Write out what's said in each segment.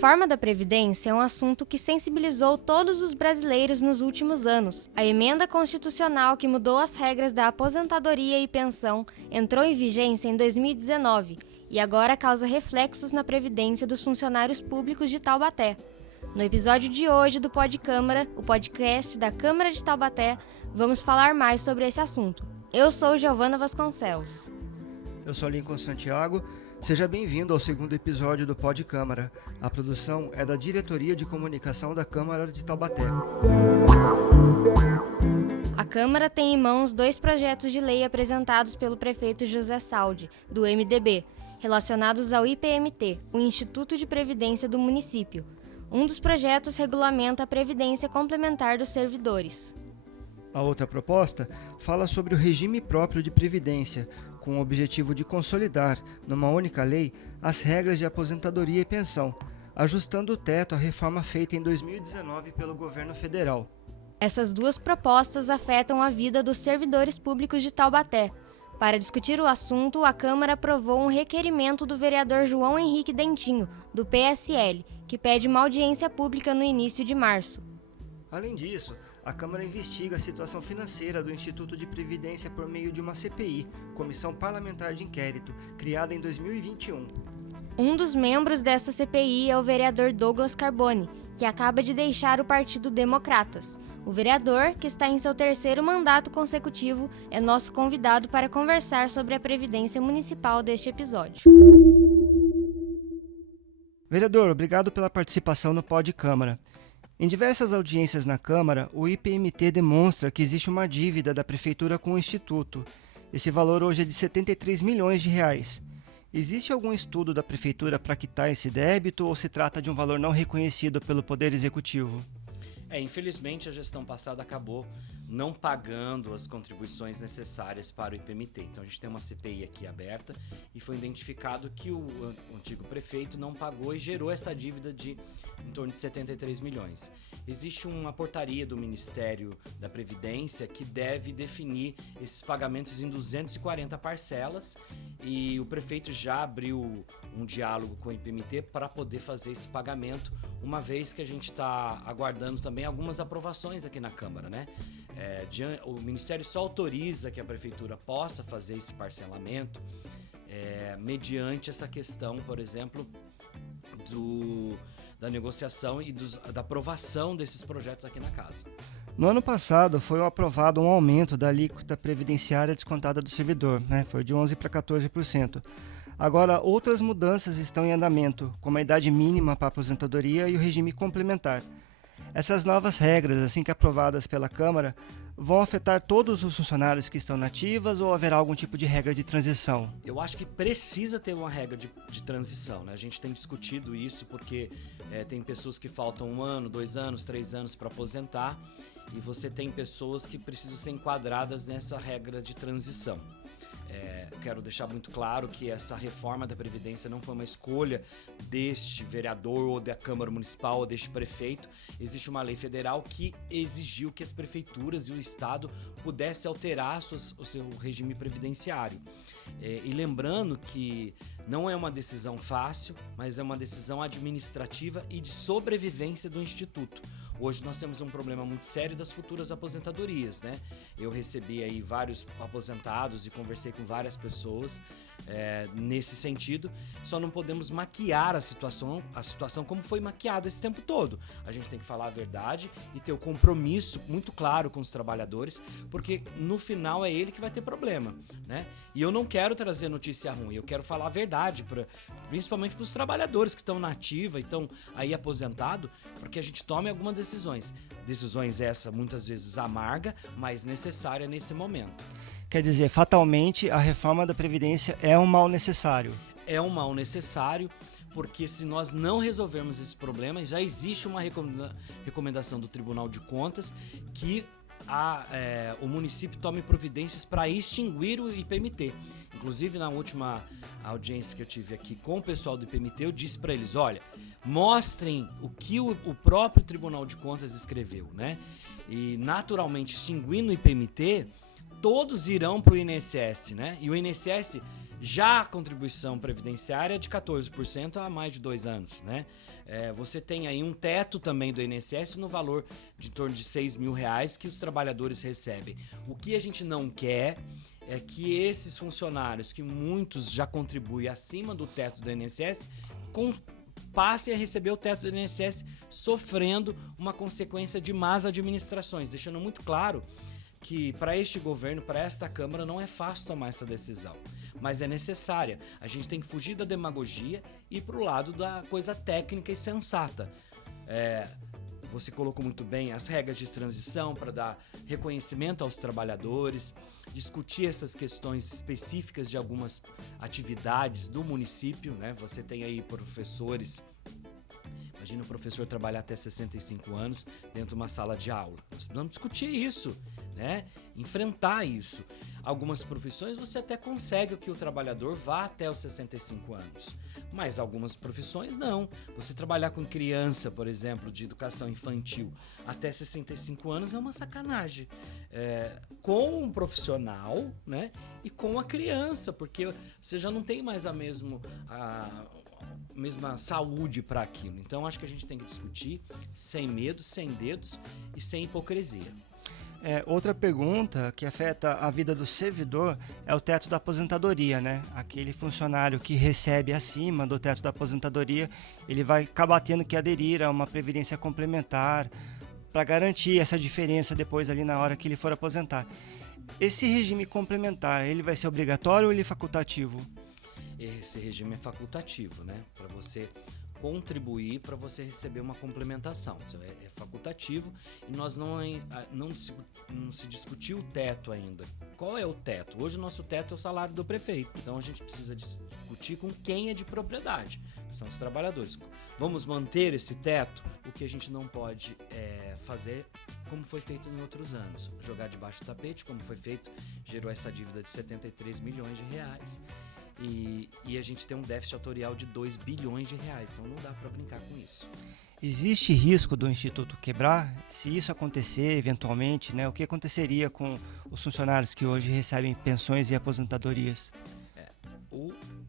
reforma da Previdência é um assunto que sensibilizou todos os brasileiros nos últimos anos. A emenda constitucional que mudou as regras da aposentadoria e pensão entrou em vigência em 2019 e agora causa reflexos na previdência dos funcionários públicos de Taubaté. No episódio de hoje do Podcâmara, o podcast da Câmara de Taubaté, vamos falar mais sobre esse assunto. Eu sou Giovana Vasconcelos. Eu sou Lincoln Santiago. Seja bem-vindo ao segundo episódio do Podcâmara. A produção é da Diretoria de Comunicação da Câmara de Taubaté. A Câmara tem em mãos 2 projetos de lei apresentados pelo prefeito José Saldi, do MDB, relacionados ao IPMT, o Instituto de Previdência do município. Um dos projetos regulamenta a previdência complementar dos servidores. A outra proposta fala sobre o regime próprio de previdência, com o objetivo de consolidar, numa única lei, as regras de aposentadoria e pensão, ajustando o teto à reforma feita em 2019 pelo governo federal. Essas 2 propostas afetam a vida dos servidores públicos de Taubaté. Para discutir o assunto, a Câmara aprovou um requerimento do vereador João Henrique Dentinho, do PSL, que pede uma audiência pública no início de março. Além disso, a Câmara investiga a situação financeira do Instituto de Previdência por meio de uma CPI, Comissão Parlamentar de Inquérito, criada em 2021. Um dos membros dessa CPI é o vereador Douglas Carboni, que acaba de deixar o Partido Democratas. O vereador, que está em seu 3º mandato consecutivo, é nosso convidado para conversar sobre a Previdência Municipal deste episódio. Vereador, obrigado pela participação no Podcâmara. Em diversas audiências na Câmara, o IPMT demonstra que existe uma dívida da Prefeitura com o Instituto. Esse valor hoje é de 73 milhões de reais. Existe algum estudo da Prefeitura para quitar esse débito ou se trata de um valor não reconhecido pelo Poder Executivo? Infelizmente a gestão passada acabou não pagando as contribuições necessárias para o IPMT. Então a gente tem uma CPI aqui aberta e foi identificado que o antigo prefeito não pagou e gerou essa dívida de em torno de 73 milhões. Existe uma portaria do Ministério da Previdência que deve definir esses pagamentos em 240 parcelas e o prefeito já abriu um diálogo com o IPMT para poder fazer esse pagamento, uma vez que a gente está aguardando também algumas aprovações aqui na Câmara, né? O Ministério só autoriza que a Prefeitura possa fazer esse parcelamento mediante essa questão, por exemplo, da negociação e da aprovação desses projetos aqui na casa. No ano passado foi aprovado um aumento da alíquota previdenciária descontada do servidor, foi de 11% para 14%. Agora, outras mudanças estão em andamento, como a idade mínima para a aposentadoria e o regime complementar. Essas novas regras, assim que aprovadas pela Câmara, vão afetar todos os funcionários que estão nativas ou haverá algum tipo de regra de transição? Eu acho que precisa ter uma regra de transição, né? A gente tem discutido isso porque tem pessoas que faltam 1 ano, 2 anos, 3 anos para aposentar e você tem pessoas que precisam ser enquadradas nessa regra de transição. Quero deixar muito claro que essa reforma da Previdência não foi uma escolha deste vereador ou da Câmara Municipal ou deste prefeito. Existe uma lei federal que exigiu que as prefeituras e o Estado pudessem alterar o seu regime previdenciário. E lembrando que não é uma decisão fácil, mas é uma decisão administrativa e de sobrevivência do Instituto. Hoje nós temos um problema muito sério das futuras aposentadorias, né? Eu recebi aí vários aposentados e conversei com várias pessoas nesse sentido. Só não podemos maquiar a situação como foi maquiada esse tempo todo. A gente tem que falar a verdade e ter o compromisso muito claro com os trabalhadores, porque no final é ele que vai ter problema, né? E eu não quero trazer notícia ruim, eu quero falar a verdade, principalmente para os trabalhadores que estão na ativa e estão aí aposentados, porque a gente tome algumas decisões. Decisões essa muitas vezes amarga, mas necessária nesse momento. Quer dizer, fatalmente, a reforma da Previdência é um mal necessário. É um mal necessário, porque se nós não resolvermos esse problema, já existe uma recomendação do Tribunal de Contas que o município tome providências para extinguir o IPMT. Inclusive, na última audiência que eu tive aqui com o pessoal do IPMT, eu disse para eles, olha, mostrem o que o próprio Tribunal de Contas escreveu, né? E, naturalmente, extinguindo o IPMT, todos irão para o INSS, né? E o INSS Já a contribuição previdenciária é de 14% há mais de 2 anos, né? Você tem aí um teto também do INSS no valor de em torno de R$6.000 que os trabalhadores recebem. O que a gente não quer é que esses funcionários, que muitos já contribuem acima do teto do INSS, passem a receber o teto do INSS sofrendo uma consequência de más administrações, deixando muito claro que para este governo, para esta Câmara, não é fácil tomar essa decisão, mas é necessária. A gente tem que fugir da demagogia e ir para o lado da coisa técnica e sensata. Você colocou muito bem as regras de transição para dar reconhecimento aos trabalhadores, discutir essas questões específicas de algumas atividades do município, né? Você tem aí professores. Imagina o professor trabalhar até 65 anos dentro de uma sala de aula. Nós precisamos discutir isso, né? Enfrentar isso. Algumas profissões você até consegue que o trabalhador vá até os 65 anos, mas algumas profissões não. Você trabalhar com criança, por exemplo, de educação infantil até 65 anos é uma sacanagem. Com um profissional, né? E com a criança, porque você já não tem mais a mesma saúde para aquilo. Então acho que a gente tem que discutir sem medo, sem dedos e sem hipocrisia. Outra pergunta que afeta a vida do servidor é o teto da aposentadoria, né? Aquele funcionário que recebe acima do teto da aposentadoria, ele vai acabar tendo que aderir a uma previdência complementar para garantir essa diferença depois ali na hora que ele for aposentar. Esse regime complementar, ele vai ser obrigatório ou ele é facultativo? Esse regime é facultativo, né? Para você contribuir, para você receber uma complementação. É facultativo e nós não se discutiu o teto ainda. Qual é o teto? Hoje o nosso teto é o salário do prefeito. Então a gente precisa discutir com quem é de propriedade. São os trabalhadores. Vamos manter esse teto? O que a gente não pode fazer, como foi feito em outros anos. Jogar debaixo do tapete, como foi feito, gerou essa dívida de 73 milhões de reais. E a gente tem um déficit autorial de 2 bilhões de reais, então não dá para brincar com isso. Existe risco do Instituto quebrar? Se isso acontecer eventualmente, né, o que aconteceria com os funcionários que hoje recebem pensões e aposentadorias?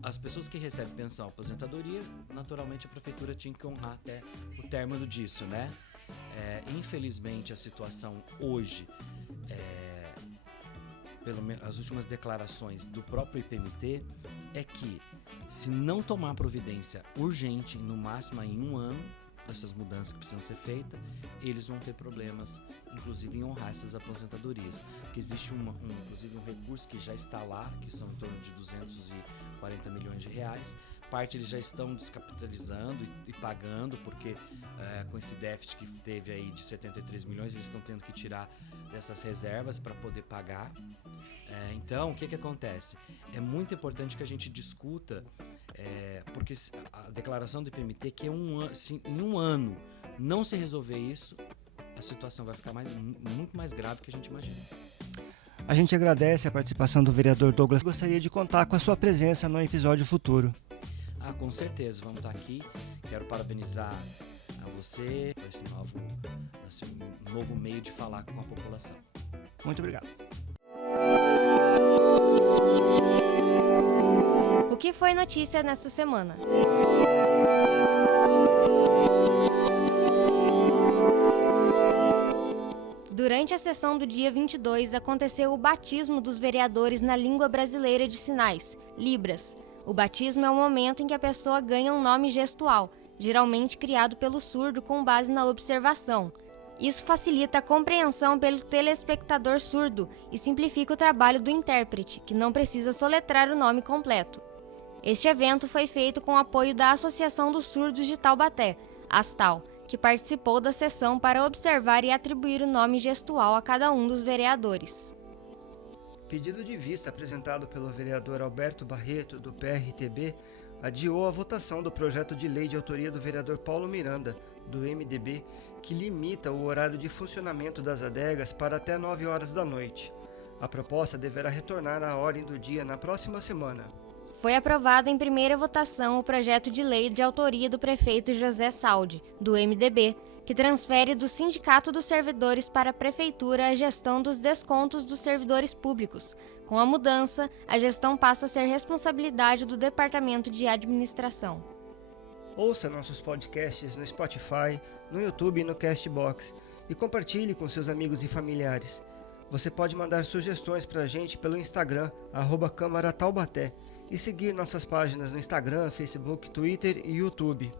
As pessoas que recebem pensão e aposentadoria, naturalmente a prefeitura tinha que honrar até o término disso, né? Infelizmente a situação hoje, as últimas declarações do próprio IPMT é que se não tomar providência urgente, no máximo em 1 ano, dessas mudanças que precisam ser feitas, eles vão ter problemas, inclusive em honrar essas aposentadorias. Porque existe inclusive um recurso que já está lá, que são em torno de 240 milhões de reais. Parte eles já estão descapitalizando e pagando, porque com esse déficit que teve aí de 73 milhões, eles estão tendo que tirar dessas reservas para poder pagar. Então, o que acontece? É muito importante que a gente discuta, porque a declaração do IPMT que se em 1 ano não se resolver isso, a situação vai ficar muito mais grave que a gente imagina. A gente agradece a participação do vereador Douglas. Gostaria de contar com a sua presença no episódio futuro. Com certeza, vamos estar aqui. Quero parabenizar a você por esse novo meio de falar com a população. Muito obrigado. O que foi notícia nesta semana? Durante a sessão do dia 22, aconteceu o batismo dos vereadores na língua brasileira de sinais, Libras. O batismo é o momento em que a pessoa ganha um nome gestual, geralmente criado pelo surdo com base na observação. Isso facilita a compreensão pelo telespectador surdo e simplifica o trabalho do intérprete, que não precisa soletrar o nome completo. Este evento foi feito com o apoio da Associação dos Surdos de Taubaté, ASTAL, que participou da sessão para observar e atribuir o nome gestual a cada um dos vereadores. Pedido de vista apresentado pelo vereador Alberto Barreto, do PRTB, adiou a votação do projeto de lei de autoria do vereador Paulo Miranda, do MDB, que limita o horário de funcionamento das adegas para até 9 horas da noite. A proposta deverá retornar à ordem do dia na próxima semana. Foi aprovado em primeira votação o projeto de lei de autoria do prefeito José Saldi, do MDB, que transfere do Sindicato dos Servidores para a Prefeitura a gestão dos descontos dos servidores públicos. Com a mudança, a gestão passa a ser responsabilidade do Departamento de Administração. Ouça nossos podcasts no Spotify, no YouTube e no Castbox e compartilhe com seus amigos e familiares. Você pode mandar sugestões para a gente pelo Instagram, @Câmara Taubaté, e seguir nossas páginas no Instagram, Facebook, Twitter e YouTube.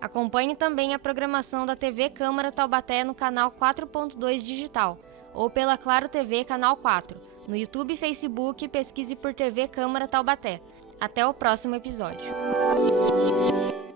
Acompanhe também a programação da TV Câmara Taubaté no canal 4.2 Digital ou pela Claro TV Canal 4. No YouTube e Facebook, pesquise por TV Câmara Taubaté. Até o próximo episódio.